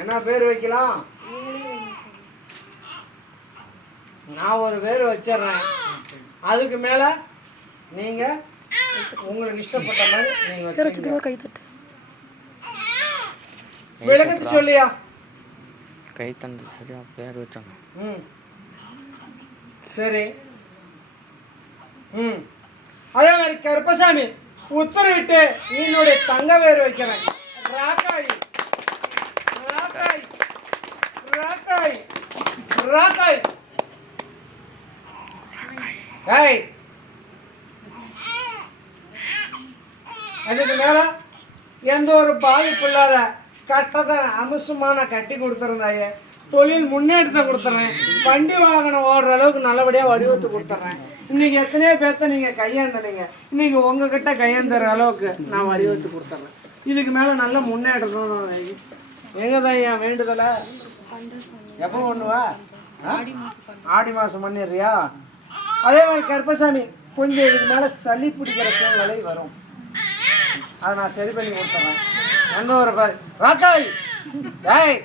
என்ன பேர் வைக்கலாம்? நான் ஒரு பேர் வச்சிடுறேன். அதுக்கு மேலே நீங்கள் உங்களுக்கு இஷ்டப்பட்ட மாதிரி நீங்கள் வச்சுக்கோங்க. விளக்கத்து சொல்லியா? கை தந்து சரியா பேர் வச்சாங்க. சரி. அதே மாதிரி கருப்பசாமி உத்தரவிட்டு என்னுடைய தங்க பேர் வைக்கிறேன். ராக்காய் ராக்காய் ராக்காய் ராக்காய். ஏய், அதுக்கு மேல எந்த ஒரு பாதிப்பு இல்லாத கட்டத்தை அம்சமான கட்டி கொடுத்துருந்தாங்க. தொழில் முன்னேற்றத்தை கொடுத்துட்றேன். வண்டி வாகனம் ஓடுற அளவுக்கு நல்லபடியாக வடிவத்து கொடுத்துட்றேன். இன்னைக்கு எத்தனையோ பேர்த்த நீங்கள் கையேந்தலைங்க. இன்னைக்கு உங்ககிட்ட கையேந்துற அளவுக்கு நான் வடிவத்து கொடுத்துட்றேன். இதுக்கு மேலே நல்ல முன்னேற்றம். எங்கே தான் என் வேண்டுதலை எப்போ பண்ணுவா? ஆடி மாதம் பண்ணிடுறியா? அதே மாதிரி கருப்பசாமி கொஞ்சம் இதுக்கு மேலே சளி பிடிக்கிற சூழ்நிலை வரும். அதை நான் சரி பண்ணி கொடுத்துறேன். எந்த ஒரு ராக்காய். ஏய்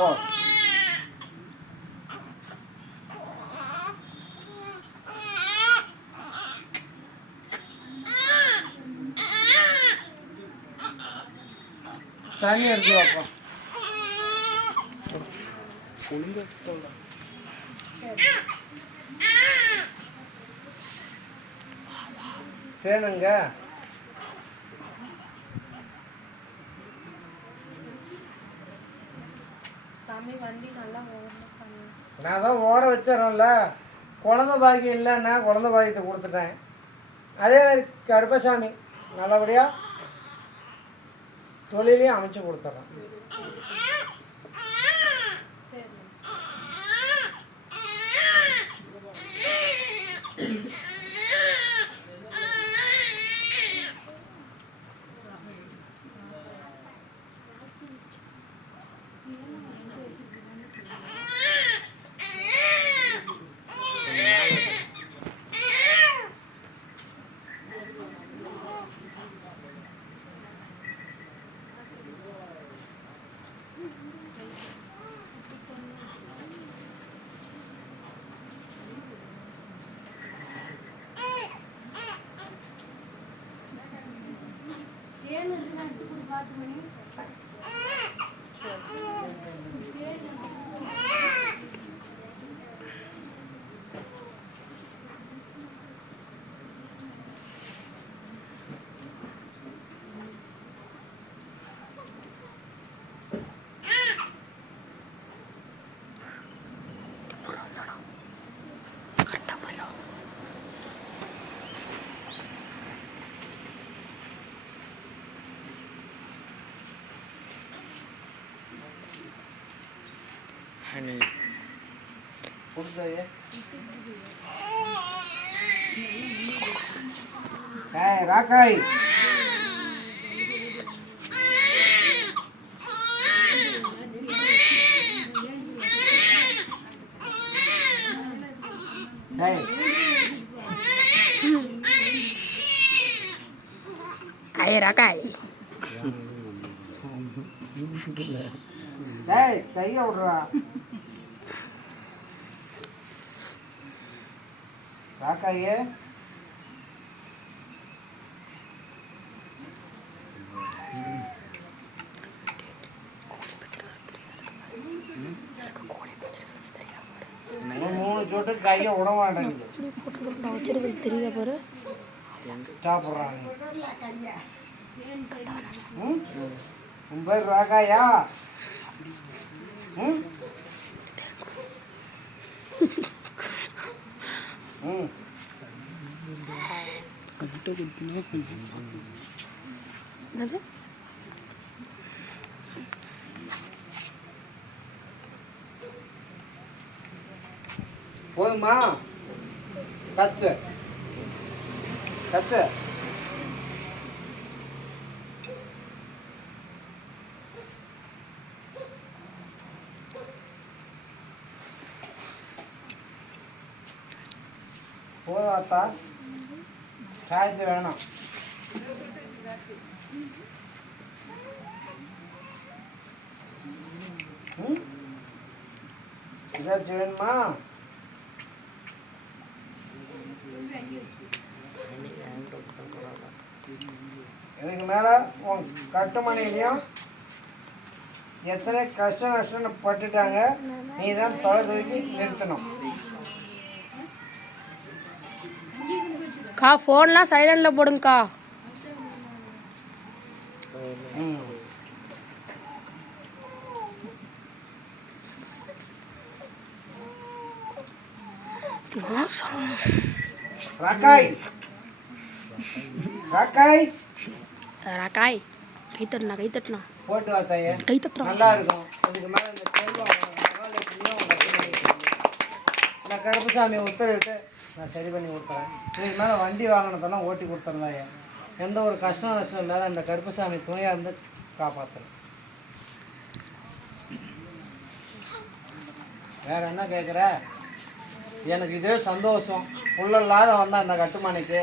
ஓ, தண்ணி எடுத்து வைப்போம். தேனுங்க நான் தான் ஓட வச்சிடறேன்ல. குழந்தை பாக்கியம் இல்லைன்னா குழந்தை பாக்கியத்தை கொடுத்துட்டேன். அதே மாதிரி கருப்பசாமி நல்லபடியாக தொழிலையும் அமைச்சு கொடுத்துட்றேன். ராக்காய் ராக்காய் கைய விடுறா. ராக்காயே மூணு சொட்டு கைய விட மாட்டேங்குது. தெரியுதா பாரு சாப்பிட்றாங்க. உன் பேர் ராக்காயா? போதுமா? கத்து கத்து. போதாத்தா சாய்ச்சி வேணும். ஏதாச்சும் வேணுமா? இதுக்கு மேலே உன் கட்டுமனையிலையும் எத்தனை கஷ்ட நஷ்டம் பட்டுட்டாங்க, நீ தான் தொலை தூக்கி நிறுத்தணும். கா ஃபோன்லாம் சைலண்டில் போடுங்கக்கா. ரக்காய் ரக்காய் ரக்காய் கை தட்டுனா கை தட்டுனா போட்டு வா தாயே, கை தட்டுறோம். நல்லா இருக்கும். இதுக்கு மேலே இந்த செல்வம் மகாலட்சுமியும் நான் கருப்பசாமி உத்தரவிட்டு நான் சரி பண்ணி கொடுத்துறேன். இதுக்கு மேலே வண்டி வாங்கினதெல்லாம் ஓட்டி கொடுத்துருந்தாயே, எந்த ஒரு கஷ்டம் நஷ்டம் இல்லாத இந்த கருப்பசாமி துணையாக இருந்து காப்பாற்றுறேன். வேற என்ன கேட்குற? எனக்கு இதே சந்தோஷம். புள்ள இல்லாத வந்தால் இந்த கட்டுமனைக்கு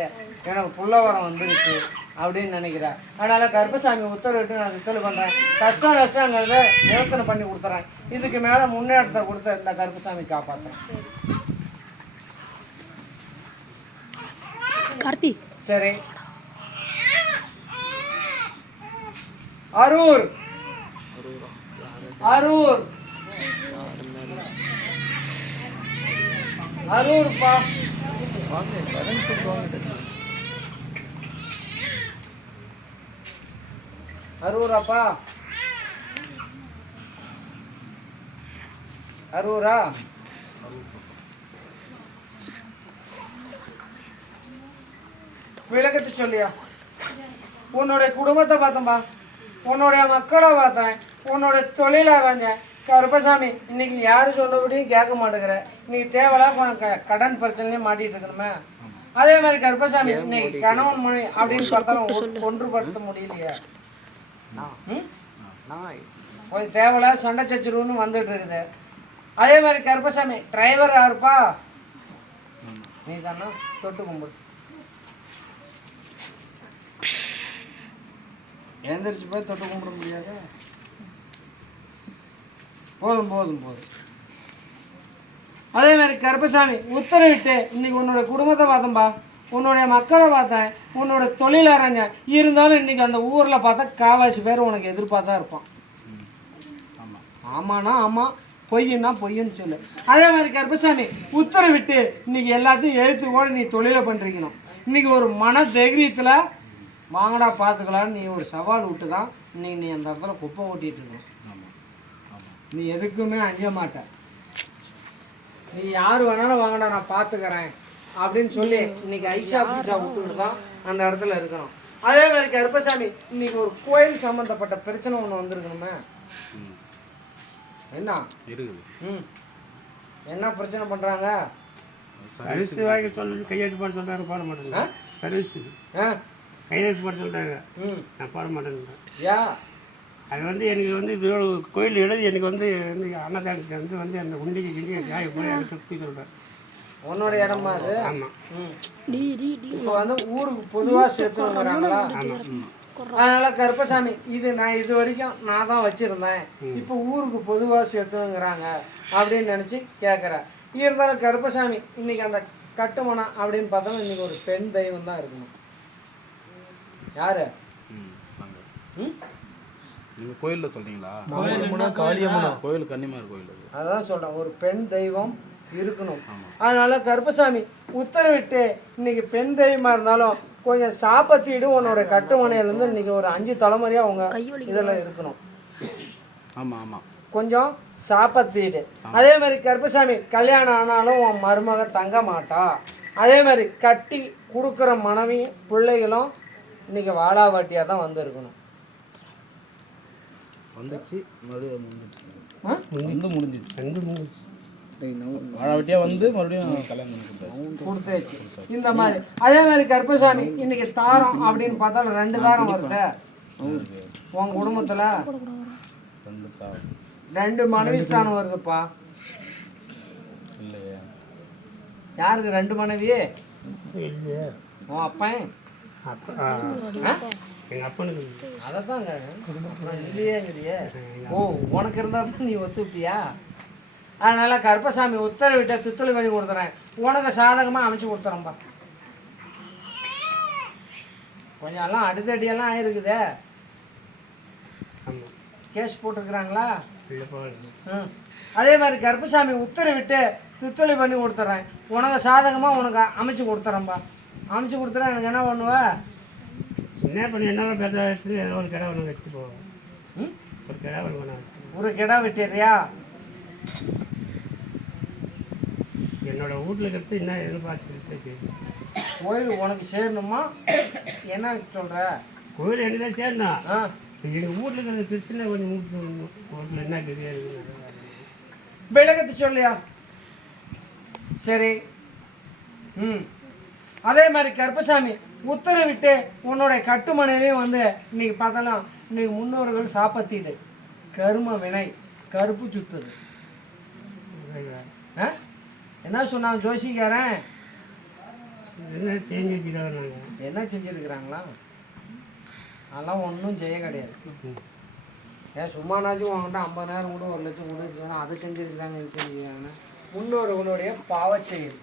எனக்கு புள்ள வரம் வந்துருச்சு அப்படின்னு நினைக்கிறேன். அதனால் கருப்பசாமி உத்தரவிட்டு நான் திட்டல் பண்ணுறேன். கஷ்டம் நஷ்டங்கிறத நிவர்த்தனை பண்ணி கொடுத்துறேன். இதுக்கு மேலே முன்னேற்றத்தை கொடுத்து இந்த கருப்பசாமி காப்பாற்றுறேன். கார்த்தி சரி. அரூர் அரூர் அரூர்ப்பா. அரூராப்பா? அரூரா? விளக்கத்து சொல்லியா? உன்னுடைய குடும்பத்தை பார்த்தேன்பா, உன்னுடைய மக்களை பார்த்தேன், உன்னுடைய தொழில் ஆராய்ஞ்சேன். கருப்பசாமி இன்னைக்கு யாரு சொன்னபடியும் கேட்க மாட்டேங்கிற. இன்னைக்கு தேவையில்லாம் உனக்கு கடன் பிரச்சனையும் மாட்டிட்டு இருக்கணுமே. அதே மாதிரி கருப்பசாமி இன்னைக்கு கணவன் மனைவி அப்படின்னு பார்த்தாலும் ஒன்றுபடுத்த முடியலையா? கொஞ்சம் தேவையில்ல சண்டை சச்சுருன்னு வந்துட்டு இருக்குது. அதே மாதிரி கருப்பசாமி டிரைவர் யாருப்பா? நீ தானே? தொட்டு கும்பிடு. எழுந்திரிச்சு போய் தொட்டு கும்பிட முடியாது. போதும் போதும் போதும். அதே மாதிரி கருப்பசாமி உத்தரவிட்டு இன்னைக்கு உன்னோட குடும்பத்தை பார்த்தேன்பா, உன்னுடைய மக்களை பார்த்தேன், உன்னோட தொழில் அரைஞ்சேன். இருந்தாலும் இன்னைக்கு அந்த ஊரில் பார்த்தா காவாசி பேர் உனக்கு எதிர்பார்த்தா இருப்பான். ஆமாண்ணா ஆமாம், பொய்யுன்னா பொய்யுன்னு சொல்லு. அதே மாதிரி கருப்பசாமி உத்தரவிட்டு இன்னைக்கு எல்லாத்தையும் எழுத்து கூட நீ தொழிலை பண்ணிருக்கணும். இன்னைக்கு ஒரு மன தைரியத்தில் வாங்கடா பார்த்துக்கலான்னு நீ ஒரு சவால் விட்டு தான் இன்னைக்கு நீ அந்த இடத்துல குப்பை ஓட்டிகிட்டு இருக்கணும். நீ எதுக்குமே அஞ்ச மாட்ட. நீ யார் வேணாலும் வாங்கடா நான் பார்த்துக்கிறேன் அப்படின்னு சொல்லி இன்னைக்கு ஐஷா பீஸா விட்டுட்டு தான் அந்த இடத்துல இருக்கணும். அதே மாதிரி கருப்பசாமி இன்னைக்கு ஒரு கோயில் சம்மந்தப்பட்ட பிரச்சனை ஒன்று வந்திருக்கணுமே. என்ன இருக்குது? என்ன பிரச்சனை பண்ணுறாங்க? சர்வீஸ் வாங்கி சொல்லி கையெழுத்து போட சொல்கிறாங்க, போட மாட்டேங்க. சர்வீஸ் கையெழுத்து போட சொல்கிறாங்க, நான் போட மாட்டேங்கிறேன். யா அது வந்து எனக்கு வந்து இது கோயில் எழுதி எனக்கு வந்து அன்னதானத்துக்கு வந்து அந்த உண்டிக்கு கிண்டி காய போய் அதை சுற்றி சொல்கிறேன். உன்னோட இடமா அது? ஆமாம். இப்போ வந்து ஊருக்கு பொதுவாக சேர்த்துங்கிறாங்களா? அதனால கருப்பசாமி இது நான் இது வரைக்கும் நான் தான் வச்சுருந்தேன், இப்போ ஊருக்கு பொதுவாக சேர்த்துங்கிறாங்க அப்படின்னு நினச்சி கேட்குறேன். இருந்தாலும் கருப்பசாமி இன்னைக்கு அந்த கட்டுமனம் அப்படின்னு பார்த்தோம்னா இன்னைக்கு ஒரு பெண் தெய்வம் தான் இருக்கணும். யாரு? நீங்கள் கோயிலில் சொல்கிறீங்களா? கோயில் கன்னிமார் கோயில். அதான் சொல்கிறேன், ஒரு பெண் தெய்வம் இருக்கணும். அதனால கருப்பசாமி உத்தரவிட்டு இன்னைக்கு பெண் தெய்வமாக இருந்தாலும் கொஞ்சம் சாப்பத்திட்டு உன்னோட கட்டுமனையிலேருந்து இன்னைக்கு ஒரு 5 தலைமுறையாக அவங்க இதில் இருக்கணும். ஆமாம் ஆமாம், கொஞ்சம் சாப்பத்திட்டு. அதே மாதிரி கருப்பசாமி கல்யாணம் ஆனாலும் உன் மருமக தங்க மாட்டா. அதே மாதிரி கட்டி கொடுக்குற மனைவி பிள்ளைகளும் இன்னைக்கு வாடாவாட்டியாக தான் வந்து இருக்கணும். வந்துச்சு மறுபடியும் முடிஞ்சிச்சு. வாழாவட்டியாக வந்து மறுபடியும் கல்யாணம் கொடுத்தாச்சு இந்த மாதிரி. அதே மாதிரி கருப்பசாமி இன்னைக்கு தாரம் அப்படின்னு பார்த்தாலும் 2 தாரம் வருது உன் குடும்பத்தில். 2 மனைவி ஸ்தானம் வருதுப்பா. இல்லையா? யாருக்கு 2 மனைவி? இல்லையா? உன் அப்பன் அப்பா எங்கள் அப்பனுக்கு அதைத்தாங்க இல்லையேங்கிறியே. ஓ, உனக்கு இருந்தால் தான் நீ ஒத்துப்பியா? அதனால் கருப்பசாமி உத்தரவிட்ட துத்துளி பண்ணி கொடுத்துறேன், உனக்கு சாதகமாக அமைச்சு கொடுத்துறேன்ப்பா. கொஞ்சம் எல்லாம் அடித்தடியெல்லாம் ஆயிருக்குதே. ஆமாம் கேஸ் போட்டிருக்கிறாங்களா? இல்லைப்பா. ம். அதே மாதிரி கருப்பசாமி உத்தரவிட்டு துத்துளி பண்ணி கொடுத்துட்றேன், உனக்கு சாதகமாக உனக்கு அமைச்சு கொடுத்துறேன்ப்பா. அமைச்சு கொடுத்துறேன், எனக்கு என்ன பண்ணுவ? என்ன பண்ணி என்ன பெற்ற வச்சு ஏதோ ஒரு கிடா ஒன்று வச்சு போவோம். ம்? ஒரு கிடா ஒன்று வேணாம். ஒரு கிடா வெட்டிடுறியா? என்னோட வீட்டில் இருக்கிறது என்ன எதிர்பார்த்து கோயில் உனக்கு சேரணுமா? என்ன சொல்கிற? கோயில் என்ன தான் சேர்ந்தான். ஆ, எங்கள் வீட்டில் இருக்கிற பிரச்சனை கொஞ்சம் வீட்டில் என்ன தெரியாது. விளக்கத்து சொல்லியா? சரி. ம். அதே மாதிரி கருப்பசாமி உத்தரவிட்டு உன்னுடைய கட்டுமனையிலையும் வந்து இன்னைக்கு பார்த்தாலும் இன்னைக்கு முன்னோர்கள் சாப்பத்தீடு கரும வினை கருப்பு சுத்துது. ஆ? என்ன சொன்னான் ஜோசிக்காரன்? என்ன சேஞ்ச் வச்சுக்கிறோம் நாங்கள். என்ன செஞ்சுருக்கிறாங்களா? அதெல்லாம் ஒன்றும் செய்ய கிடையாது. ஏன் சும்மானாச்சும் உங்கள்கிட்ட 50,000 கூட 1,00,000 கூட இருக்குன்னா அதை செஞ்சுருக்கிறாங்க, இது செஞ்சுருக்காங்கன்னா முன்னோர்களுடைய பாவச் செயல்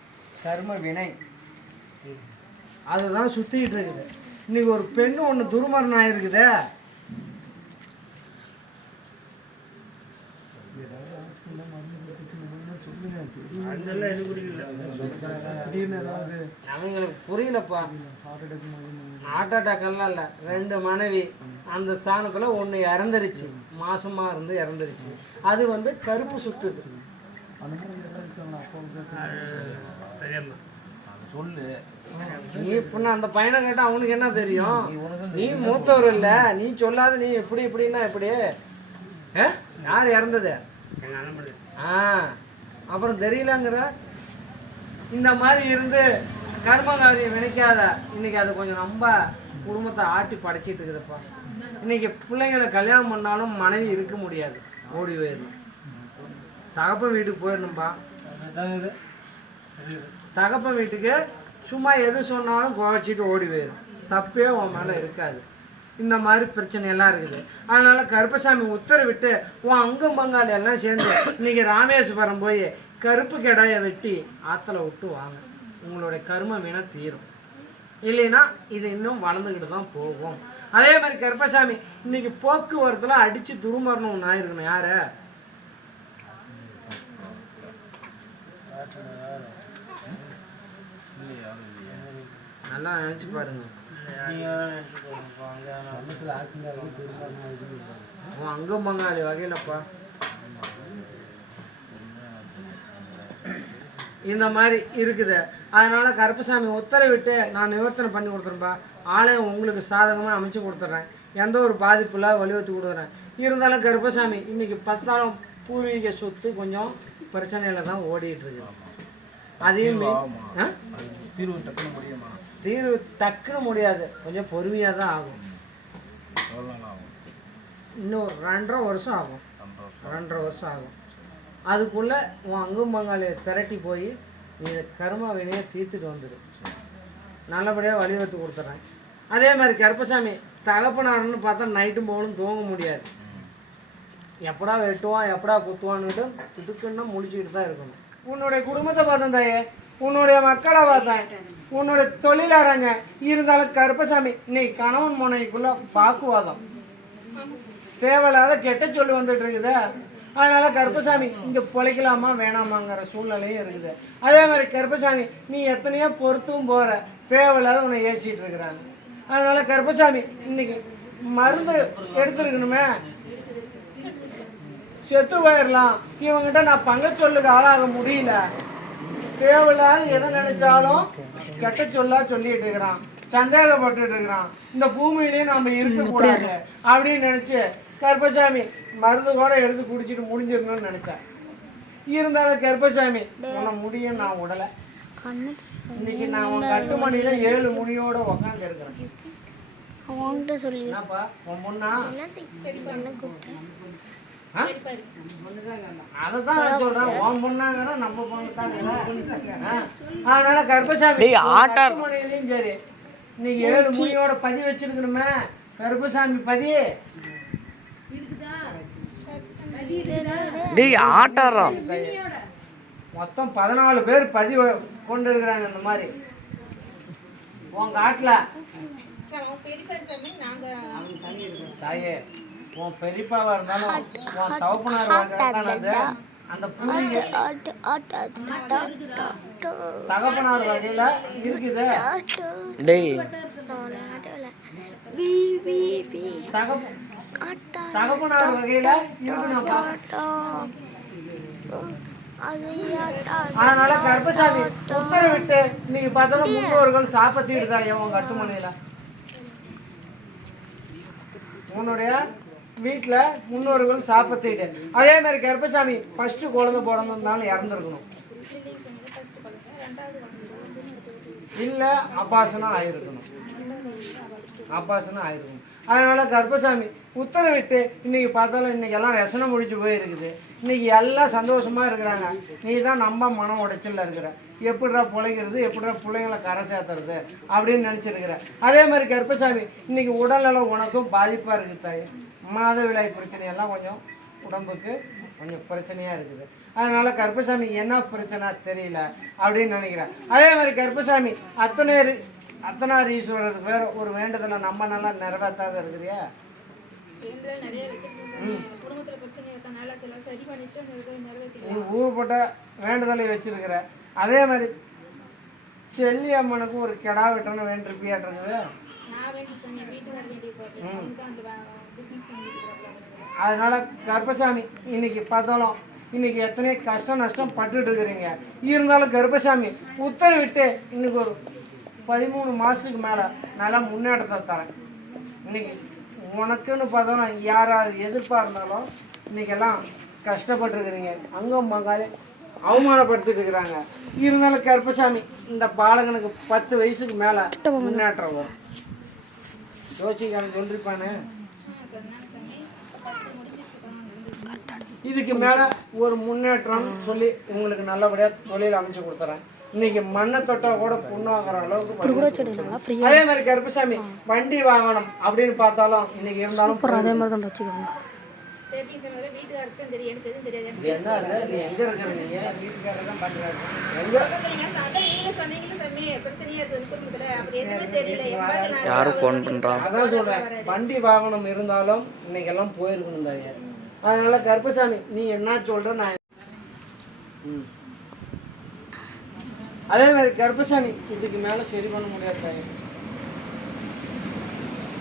கர்ம வினை அதுதான் சுற்றிக்கிட்டு இருக்குது. இன்னைக்கு ஒரு பெண்ணு ஒன்று துர்மரணம் ஆயிருக்குதே. அதெல்லாம் எது குடிக்கல. அவங்களுக்கு புரியலப்பா. ஹார்ட் அட்டாக் எல்லாம் இல்லை, 2 மனைவி அந்த ஸ்தானத்தில் ஒன்று இறந்துருச்சு, மாசமாக இருந்து இறந்துருச்சு. அது வந்து கருப்பு சுத்துது. சரியாம்மா சொல்லு. நீ இப்ப அந்த பையனை கேட்டால் அவனுக்கு என்ன தெரியும்? நீ மூத்தவர் இல்லை, நீ சொல்லாத. நீ எப்படி இப்படின்னா எப்படி? யார் இறந்தது? எங்கள் அண்ணன். அப்புறம் தெரியலங்கிற. இந்த மாதிரி இருந்து கர்மகாரியை நினைக்காத. இன்னைக்கு அது கொஞ்சம் ரொம்ப குடும்பத்தை ஆட்டி படைச்சிட்டு இருக்குதுப்பா. இன்னைக்கு பிள்ளைங்களை கல்யாணம் பண்ணாலும் மனைவி இருக்க முடியாது, ஓடி போயிடணும். தகப்பன் வீட்டுக்கு போயிடணும்பா. தகப்பன் வீட்டுக்கு சும்மா எது சொன்னாலும் குறைச்சிட்டு ஓடி போயிடும். தப்பே உன் மேலே இருக்காது. இந்த மாதிரி பிரச்சனையெல்லாம் இருக்குது. அதனால் கருப்பசாமி உத்தரவிட்டு உன் அங்கம் பங்காளி எல்லாம் சேர்ந்து இன்றைக்கி ராமேஸ்வரம் போய் கருப்பு கிடாயை வெட்டி ஆற்றுல விட்டு வாங்க. உங்களுடைய கர்ம வினை தீரும். இல்லைன்னா இது இன்னும் வளர்ந்துக்கிட்டு தான் போகும். அதே மாதிரி கருப்பசாமி இன்னைக்கு போக்குவரத்தில் அடித்து துருமரணம் ஒன்று ஆயிருக்கணும். யாரை? நல்லா நினச்சி பாருங்க. அங்கம் பங்காளி வகையிலப்பா இந்த மாதிரி இருக்குது. அதனால கருப்பசாமி உத்தரவிட்டு நான் நிவர்த்தனை பண்ணி கொடுத்துருப்பா. ஆலயம் உங்களுக்கு சாதகமாக அமைச்சு கொடுத்துட்றேன், எந்த ஒரு பாதிப்பு இல்லாத வலியுறுத்தி கொடுக்குறேன். இருந்தாலும் கருப்பசாமி இன்னைக்கு 10 நாளும் பூர்வீக சொத்து கொஞ்சம் பிரச்சனையில் தான் ஓடிட்டு இருக்கு. அதையும் தீர்வு டக்குன்னு முடியுமா? தீர்வு டக்குன்னு முடியாது, கொஞ்சம் பொறுமையாக தான் ஆகும். இன்னும் 2.5 வருஷம் ஆகும். 2.5 வருஷம் ஆகும். அதுக்குள்ளே உன் அங்கும் பங்காளியை திரட்டி போய் நீ கர்ம வினையை தீர்த்துட்டு வந்துடு. நல்லபடியாக வழிவகுத்து கொடுத்துட்றேன். அதே மாதிரி கருப்பசாமி தகப்பனாருன்னு பார்த்தா நைட்டும் போகணும் தூங்க முடியாது. எப்படா வெட்டுவான் எப்படா குத்துவான்னுட்டு துடுக்குன்னா முடிச்சுக்கிட்டு தான் இருக்கணும். உன்னுடைய குடும்பத்தை பார்த்தேன் தாயே, உன்னுடைய மக்களை பார்த்தேன், உன்னுடைய தொழிலாராங்க. இருந்தாலும் கருப்பசாமி இன்னைக்கு கணவன் மனைவிக்குள்ள வாக்குவாதம், தேவையில்லாத கெட்ட சொல்லி வந்துட்டு இருக்குது. அதனால கருப்பசாமி இங்கே பொழைக்கலாமா வேணாமாங்கிற சூழ்நிலையும் இருக்குது. அதே மாதிரி கருப்பசாமி நீ எத்தனையோ பொறுத்தும் போகிற, தேவையில்லாத உன்னை ஏசிட்டு இருக்கிறாங்க. அதனால கருப்பசாமி இன்னைக்கு மருந்து எடுத்துருக்கணுமே, செத்து போயிடலாம். இவங்கிட்ட நான் பங்க சொல்லுக்கு ஆளாக முடியல. தேவையில்லாத எதை நினைச்சாலும் கெட்ட சொல்லா சொல்லிட்டு இருக்கிறான், சந்தேகப்பட்டு இருக்கிறான். இந்த பூமியிலேயே நம்ம இருக்கக்கூடாது அப்படின்னு நினைச்சு கருப்பசாமி மருந்து கூட எடுத்து குடிச்சிட்டு முடிஞ்சிடணும்னு நினைச்சேன். இருந்தாலும் கருப்பசாமி உன்னை முடியும் நான் விடலை. இன்னைக்கு நான் உன் கட்டுமணியில 7 முனியோட உக்காந்து இருக்கிறேன். என்னப்பா உன் முன்னா? அதான் சொல்றேன், உன் பொண்ணாங்கிற நம்ம பொண்ணு தான். அதனால கருப்பசாமி கட்டுமணியிலையும் சரி இன்னைக்கு 7 முடியோட பதி வச்சிருக்கணுமே கருப்பசாமி பதி. டேய் ஆட்டாரம் மொத்தம் 14 பேர் பதி கொண்டு இருக்கிறாங்க இந்த மாதிரி உன் காட்டுல. தாயே உன் பெரியப்பாவா இருந்தாலும் உன் தவப்பனார் வாங்கினது அந்த புள்ளிங்க தகப்பனார் வகையில இருக்குது. டேய் தகப்பனார் வகையில இருக்கணும்ப்பா. அதனால கருப்பசாமி உத்தரவிட்டு இன்னைக்கு பார்த்தாலும் முன்னோர்கள் சாப்பிட்டுட்டு தான் உன் கட்டுமனையில உன்னுடைய வீட்டில் முன்னோர்கள் சாப்பிட்டுட்டு. அதே மாதிரி கருப்பசாமி ஃபர்ஸ்ட் குழந்தை பிறந்திருந்தாலும் இறந்துருக்கணும், இல்லை அபாசனம் ஆயிருக்கணும், அபாசனம் ஆயிருக்கணும். அதனால கருப்பசாமி உத்தரவிட்டு இன்னைக்கு பார்த்தாலும் இன்னைக்கு எல்லாம் விஷனம் முடிச்சு போயிருக்குது. இன்னைக்கு எல்லாம் சந்தோஷமா இருக்கிறாங்க. நீ தான் நம்ம மனம் உடைச்சல இருக்கிற, எப்படிடா பிழைக்கிறது, எப்படிடா பிள்ளைங்களை கரை சேர்த்துறது அப்படின்னு நினச்சிருக்கிற. அதே மாதிரி கருப்பசாமி இன்னைக்கு உடல்நலம் உனக்கும் பாதிப்பாக இருக்குது தாய். மாதவிடாய் பிரச்சனையெல்லாம் கொஞ்சம் உடம்புக்கு கொஞ்சம் பிரச்சனையாக இருக்குது. அதனால கருப்பசாமி என்ன பிரச்சனை தெரியல அப்படின்னு நினைக்கிறேன். அதே மாதிரி கருப்பசாமி அர்த்தநாரீஸ்வரருக்கு வேற ஒரு வேண்டுதலை நம்ம நல்லா நிறைவேற்றாத இருக்கிறியா? நீ ஊருப்பட்ட வேண்டுதலை வச்சிருக்கிற. அதே மாதிரி செல்லி அம்மனுக்கு ஒரு கெடா வெட்டணும் வேண்டிருப்பியாட்டிருக்குது. அதனால கருப்பசாமி இன்னைக்கு பார்த்தாலும் இன்னைக்கு எத்தனையோ கஷ்டம் நஷ்டம் பட்டுட்டு இருக்கிறீங்க. இருந்தாலும் கருப்பசாமி உத்தரவிட்டு இன்னைக்கு ஒரு 13 மாதத்துக்கு மேலே நல்லா முன்னேற்றத்தை தரேன். இன்னைக்கு உனக்குன்னு பார்த்தோன்னா யார் யார் எதிர்ப்பாக இருந்தாலும் இன்னைக்கெல்லாம் கஷ்டப்பட்டுருக்குறீங்க, அங்கம் பங்காளி அவமானப்படுத்திட்டு இருக்கிறாங்க. இருந்தாலும் கருப்பசாமி இந்த பாலகனுக்கு 10 வயசுக்கு மேலே முன்னேற்றம் வரும். யோசிக்கான சொல்லிருப்பானு. இதுக்கு மேலே ஒரு முன்னேற்றம் சொல்லி உங்களுக்கு நல்லபடியாக தொழில் அமைச்சு கொடுத்துறேன். இன்னைக்கு மண்ணை தொட்டா கூட புண்ணு வாங்குற அளவுக்கு. அதே மாதிரி கருப்பசாமி வண்டி வாங்கணும் அப்படின்னு பார்த்தாலும் இன்னைக்கு இருந்தாலும் அதே மாதிரி தான் வச்சுக்கோங்க. என்ன அது? நீ எங்க இருக்கிற? நீங்க வீட்டுக்காரர் தான் பண்றாரு. யாரும் ஃபோன் பண்றா? அதான் சொல்றேன், வண்டி வாகனம் இருந்தாலும் இன்னைக்கு எல்லாம் போயிருக்கணும் தாங்க. அதனால கருப்பசாமி நீ என்ன சொல்ற நான். அதே மாதிரி கருப்பசாமி இதுக்கு மேல சரி பண்ண முடியாது தாங்க.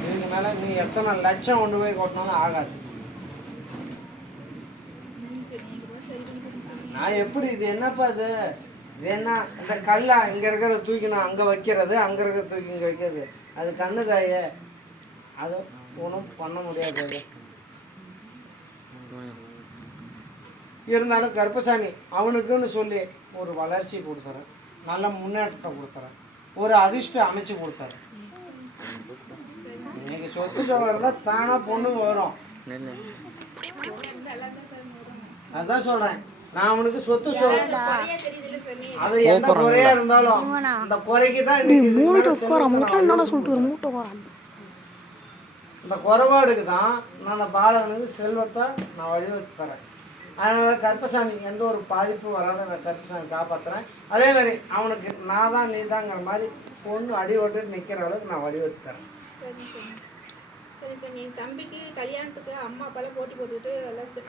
இதுக்கு மேல நீ எத்தனை லட்சம் கொண்டு போய் கொட்டினாலும் ஆகாது. நான் எப்படி இது என்னப்பா இது என்ன இந்த கல்லா இங்கே இருக்கிறத தூக்கணும் அங்கே வைக்கிறது, அங்கே இருக்கிறத தூக்கி இங்கே வைக்கிறது, அது கண்ணு தாயே, அது ஒன்றும் பண்ண முடியாது. அது இருந்தாலும் கருப்பசாமி அவனுக்குன்னு சொல்லி ஒரு வளர்ச்சி கொடுத்துறேன், நல்ல முன்னேற்றத்தை கொடுத்துறேன், ஒரு அதிர்ஷ்டம் அமைச்சு கொடுத்துறேன். இன்னைக்கு சொத்து சோகம் இருந்தால் தானாக பொண்ணுங்க வரும். அதான் சொல்கிறேன், நான் அவனுக்கு சொத்து அது எந்த குறையா இருந்தாலும் அந்த குறைக்கு தான் இந்த குறைபாடுக்கு தான் நான் அந்த பாலகனுக்கு செல்வத்தை நான் வழிவகுத்து தரேன். அதனால கருப்பசாமி எந்த ஒரு பாதிப்பும் வராத நான் கருப்பசாமி காப்பாற்றுறேன். அதே மாதிரி அவனுக்கு நான் தான் நீ தாங்கிற மாதிரி பொண்ணு அடி ஓட்டு நிற்கிற அளவுக்கு நான் வழிவகுத்து தரேன்.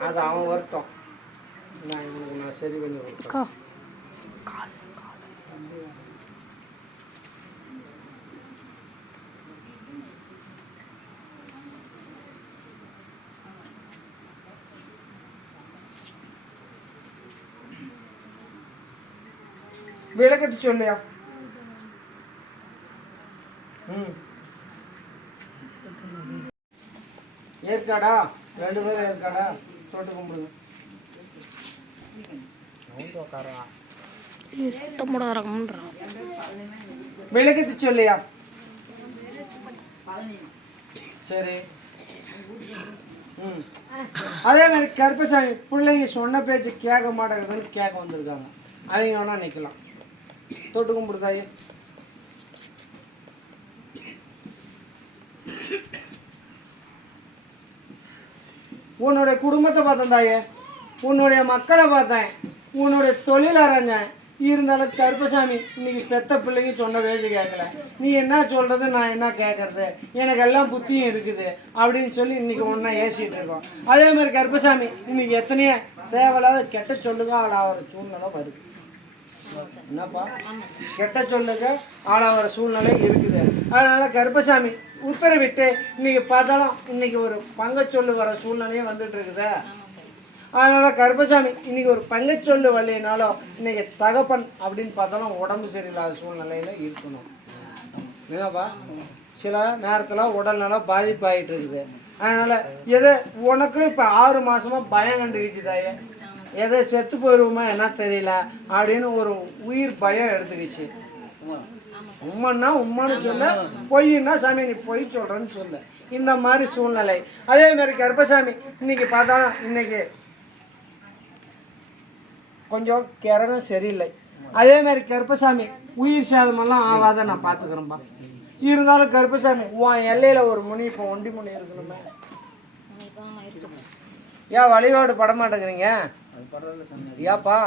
அது அவன் வரட்டும், நான் இவனுக்கு நான் சரி பண்ணி கொடுத்தேன். விளக்கத்து சொல்லியா? ஏற்காடா 2 பேரும் ஏற்காடா தோட்டு கும்பிடுங்க. விளக்கத்து சொல்லியா? சரி. அதே மாதிரி கருப்பசாமி பிள்ளைங்க சொன்ன பேச்சு கேட்க மாட்டேங்குதுன்னு கேட்க வந்திருக்காங்க. அவங்க வேணா நிற்கலாம். தொட்டு கும்பிடுதாயே. உன்னுடைய குடும்பத்தை பார்த்தேன் தாயே, உன்னுடைய மக்களை பார்த்தேன், உன்னுடைய தொழில் அரைஞ்சேன். இருந்தாலும் கருப்பசாமி இன்னைக்கு பெத்த பிள்ளைங்க சொன்ன பேச்சு கேட்கல. நீ என்ன சொல்கிறது, நான் என்ன கேட்கறது, எனக்கு எல்லாம் புத்தியும் இருக்குது அப்படின்னு சொல்லி இன்னைக்கு ஒன்றா ஏசிட்டு இருக்கோம். அதே மாதிரி கருப்பசாமி இன்னைக்கு எத்தனையோ தேவையில்லாத கெட்ட சொல்லுங்க ஆளாகிற சூழ்நிலை வருது. என்னப்பா, கெட்ட சொல்லுங்க ஆளாகிற சூழ்நிலை இருக்குது. அதனால கருப்பசாமி உத்தரவிட்டு இன்னைக்கு பார்த்தாலும் இன்னைக்கு ஒரு பங்கச்சொல்லு வர சூழ்நிலையும் வந்துட்டு இருக்குது. அதனால கருப்பசாமி இன்னைக்கு ஒரு பங்கச்சொல்லு வரலைனாலும் இன்னைக்கு தகப்பன் அப்படின்னு பார்த்தாலும் உடம்பு சரியில்லாத சூழ்நிலையில இருக்கணும். என்னப்பா, சில நேரத்தில் உடல்நலம் பாதிப்பாகிட்டு இருக்குது. அதனால எதை உனக்கும் இப்போ 6 மாசமா பயம் கண்டுக்கிச்சு தாயே, எதை செத்து போயிடுவோமா என்ன தெரியல அப்படின்னு ஒரு உயிர் பயம் எடுத்துக்கிச்சு. உண்மைன்னா உண்மைன்னு சொல்ல, பொய்ன்னா சாமி நீ பொய் சொல்கிறேன்னு சொல்ல. இந்த மாதிரி சூழ்நிலை. அதே மாதிரி கருப்பசாமி இன்னைக்கு பார்த்தாலும் இன்னைக்கு கொஞ்சம் கிரகம் சரியில்லை. அதே மாதிரி கருப்பசாமி உயிர் சேதமெல்லாம் ஆகாத நான் பார்த்துக்கிறேன்ப்பா. இருந்தாலும் கருப்பசாமி உன் எல்லையில் ஒரு முனி இப்போ ஒண்டி முனி இருக்கணுமே. ஏன் வழிபாடு பட மாட்டேங்கிறீங்க? ஏப்பா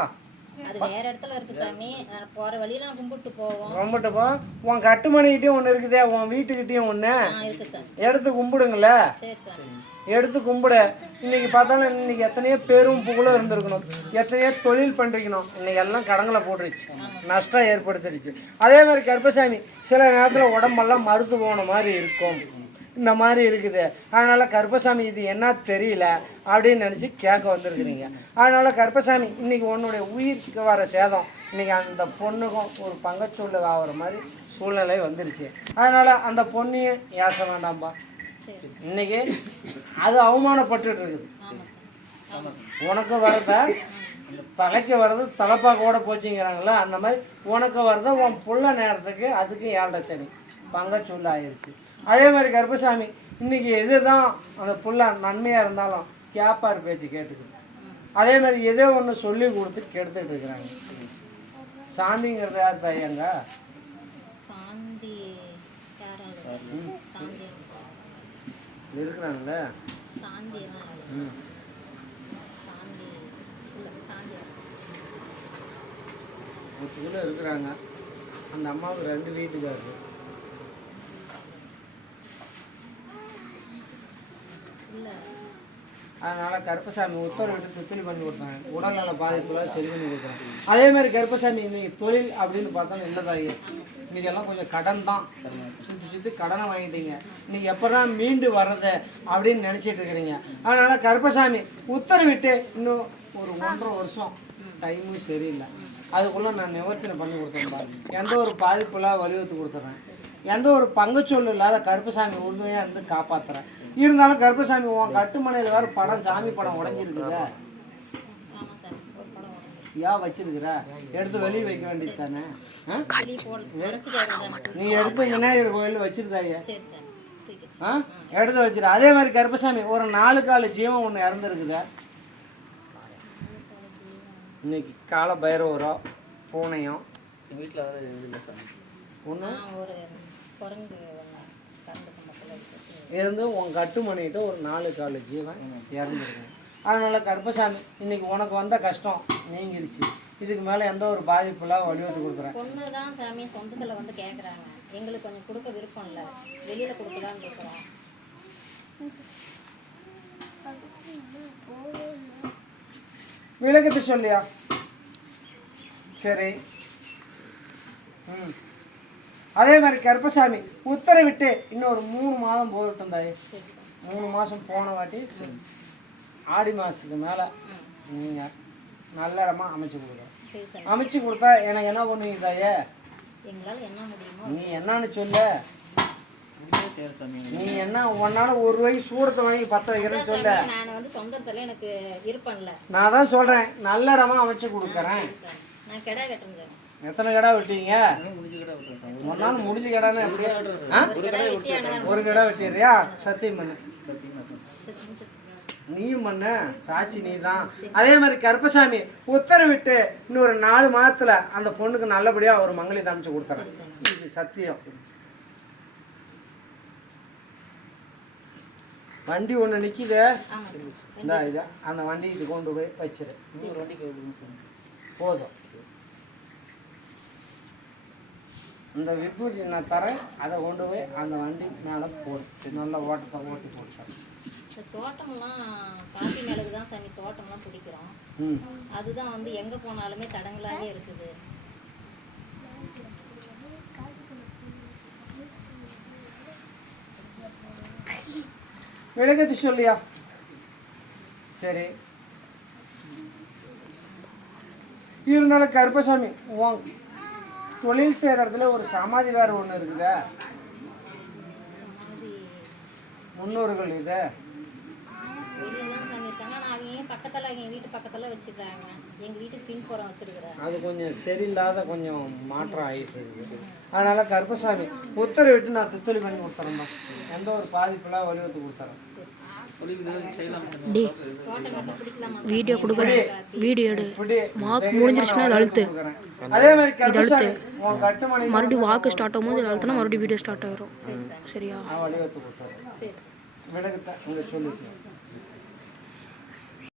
அது வேற இடத்துல இருக்கு சாமி. நான் போற வழியில நான் கும்பிட்டு போவோம். கும்பிட்டு போ. உன் கட்டுமணிக்கிட்டையும் ஒன்று இருக்குதே, உன் வீட்டுக்கிட்டையும் ஒன்று இருக்கு சார். எடுத்து கும்பிடுங்களே. சரி சார். எடுத்து கும்பிடு. இன்னைக்கு பார்த்தாலும் இன்னைக்கு எத்தனையோ பேரும் புகழும் இருந்திருக்கணும், எத்தனையோ தொழில் பண்ணிருக்கணும். இன்னைக்கு எல்லாம் கடங்களை போட்டுருச்சு, நஷ்டம் ஏற்படுத்திடுச்சு. அதே மாதிரி கருப்பசாமி சில நேரத்தில் உடம்பெல்லாம் மறுத்து போன மாதிரி இருக்கும். இந்த மாதிரி இருக்குது. அதனால் கருப்பசாமி இது என்ன தெரியல அப்படின்னு நினச்சி கேட்க வந்திருக்கிறீங்க. அதனால் கருப்பசாமி இன்றைக்கி உன்னுடைய உயிருக்கு வர சேதம் இன்றைக்கி அந்த பொண்ணுக்கும் ஒரு பங்கச்சொல்லு ஆகிற மாதிரி சூழ்நிலை வந்துருச்சு. அதனால் அந்த பொண்ணையும் ஏச வேண்டாம்பா. இன்றைக்கி அது அவமானப்பட்டுட்டு இருக்குது. உனக்கு வரத தலைக்கு வர்றது தலைப்பா கூட போச்சுங்கிறாங்களா, அந்த மாதிரி உனக்கு வர்றத உன் புள்ள நேரத்துக்கு அதுக்கு 7.5 சனி பங்கச்சொல்லு ஆயிடுச்சு. அதே மாதிரி கருப்பசாமி இன்னைக்கு எதுதான் அந்த புள்ள நன்மையாக இருந்தாலும் கேப்பார் பேச்சு கேட்டுக்குது. அதே மாதிரி எதோ ஒன்று சொல்லி கொடுத்து கெடுத்துட்டு இருக்கிறாங்க. சாந்திங்கிறது யார் தாயாங்க? சாந்தி இருக்கிறாங்கல்ல, சாந்தி ஒருத்தக்குள்ள இருக்கிறாங்க. அந்த அம்மாவுக்கு 2 வீட்டுக்காரரு. அதனால் கருப்பசாமி உத்தரவிட்டு துத்திலி பண்ணி கொடுத்தாங்க. உடல்நல பாதிப்புலாம் சரி பண்ணி கொடுக்குறாங்க. அதே மாதிரி கருப்பசாமி இன்றைக்கி தொழில் அப்படின்னு பார்த்தாலும் இல்லதாகி இன்றைக்கெல்லாம் கொஞ்சம் கடன் தான், சுற்றி கடனை வாங்கிட்டீங்க. இன்றைக்கி எப்போ தான் மீண்டு வர்றது அப்படின்னு நினச்சிட்டு இருக்கிறீங்க. அதனால் கருப்பசாமி உத்தரவிட்டு இன்னும் ஒரு 1.5 வருஷம் டைமும் சரியில்லை, அதுக்குள்ளே நான் நிவர்த்தனை பண்ணி கொடுத்தேன். எந்த ஒரு பாதிப்புலாம் வலியுறுத்தி கொடுத்துட்றேன். எந்த ஒரு பங்குச்சொல்லு இல்லாத கருப்பசாமி உறுதுணையாக இருந்து காப்பாற்றுறேன். இருந்தாலும் கருப்பசாமி உன் கட்டுமனையில் வேறு படம், சாமி படம் உடஞ்சிருக்குதா? ஏன் வச்சிருக்கிற? எடுத்து வெளியே வைக்க வேண்டியது தானே. நீ எடுத்து விநாயகர் கோயில் வச்சிருந்தாயே, எடுத்து வச்சிரு. அதே மாதிரி கருப்பசாமி ஒரு 4 கால ஜீவம் ஒன்று இறந்துருக்குதா. இன்னைக்கு கால பைரவரோ பூனையும் வீட்டில் ஒன்று இருந்து உன் கட்டுமணிகிட்ட ஒரு 4 கால ஜீவன் இறந்துருக்கு. அதனால் கருப்பசாமி இன்னைக்கு உனக்கு வந்த கஷ்டம் நீங்கிடுச்சு. இதுக்கு மேலே எந்த ஒரு பாதிப்புலாம் வலியுறுத்தி கொடுக்குறேன். பொண்ணு தான் சாமி சொந்தத்தில் வந்து கேட்குறாங்க. எங்களுக்கு கொஞ்சம் கொடுக்க விருப்பம் இல்லை, வெளியில் கொடுக்கலான்னு இருக்கிறோம். விளக்கத்தை சொல்லியா? சரி. அதே மாதிரி கருப்பசாமி உத்தரவிட்டு இன்னும் ஒரு 3 மாதம் போகட்டும் தாயே. 3 மாதம் போன வாட்டி ஆடி மாதத்துக்கு மேலே நீங்கள் நல்ல இடமா அமைச்சு கொடுங்க. அமைச்சு கொடுத்தா எனக்கு என்ன பண்ணுவீங்க தாயே? நீ என்னன்னு சொல்ல. நீ என்ன உன்னால 1 ரூபாய்க்கு சூடத்தை வாங்கி 10 வைக்கிறேன்னு சொல்ல. நான் வந்து சொந்தத்தில் எனக்கு விருப்பம் இல்லை. நான் தான் சொல்கிறேன், நல்ல இடமா அமைச்சு கொடுக்குறேன். நான் கிடா வெட்டுறேன். எத்தனை கடை வெட்டீங்க? ஒரு நாள் முடிஞ்ச கடைன்னு எப்படியா? ஒரு கடை வெட்டிடுறியா? சத்தியம் பண்ணு. நீயும் பண்ண சாட்சி நீ தான். அதே மாதிரி கருப்பசாமி உத்தரவிட்டு இன்னொரு 4 மாதத்துல அந்த பொண்ணுக்கு நல்லபடியாக ஒரு மங்களத்தை அமைச்சு கொடுத்துறேன். இது சத்தியம். வண்டி ஒன்று நிற்கிது. ஆமாம் சாமி. இந்த இது அந்த வண்டி இது கொண்டு போய் வச்சிரு. போதும். இந்த விபூதி நான் தரேன், அதை கொண்டு போய் அந்த வண்டி மேலே போட்டு நல்ல ஓட்டத்தை ஓட்டி போட்டேன். இந்த தோட்டம்லாம் காப்பி மிளகு தான் சாமி தோட்டம்லாம் பிடிக்கிறோம். ம். அதுதான் வந்து எங்கே போனாலுமே தடங்களாகவே இருக்குது. விளக்கத்தி சொல்லியா? சரி. இருந்தாலும் கருப்பசாமி, உன் தொழில் செய்கிற இடத்துல ஒரு சமாதி வேறு ஒன்று இருக்குதா? சமாதி முன்னோர்கள் இது வெளியே தான் சாமி இருக்காங்க. ஆனால் அவங்க பக்கத்தில் எங்கள் வீட்டு பக்கத்தில் வச்சுக்கிறாங்க. எங்கள் வீட்டுக்கு பின்புறம் வச்சுருக்குறாங்க. அது கொஞ்சம் சரியில்லாத கொஞ்சம் மாற்றம் ஆகிட்டு இருக்குது. அதனால் கருப்பசாமி உத்தரவிட்டு நான் தித்தொலி பண்ணி கொடுத்துறேம்மா. எந்த ஒரு பாதிப்புலாம் வலியுறுத்தி கொடுத்துறேன். டேய் தோட்டம் மட்டும் பிடிக்கலாமா சாமி? வீடியோ கொடுக்குறேன், வீடியோ எடு. இப்படி வாக்கு முடிஞ்சிருச்சுன்னா அதை அழுத்து. அதே மாதிரி கருப்பசாமி உன் கட்டுமனை மறுபடியும் வாக்கு ஸ்டார்ட் ஆகும்போது இதை அழுத்தினா மறுபடியும் வீடியோ ஸ்டார்ட் ஆயிரும். சரியா? நான் வலியுறுத்தி கொடுத்துறேன். சரி சார். விளக்கத்தை இங்கே சொல்லிட்டு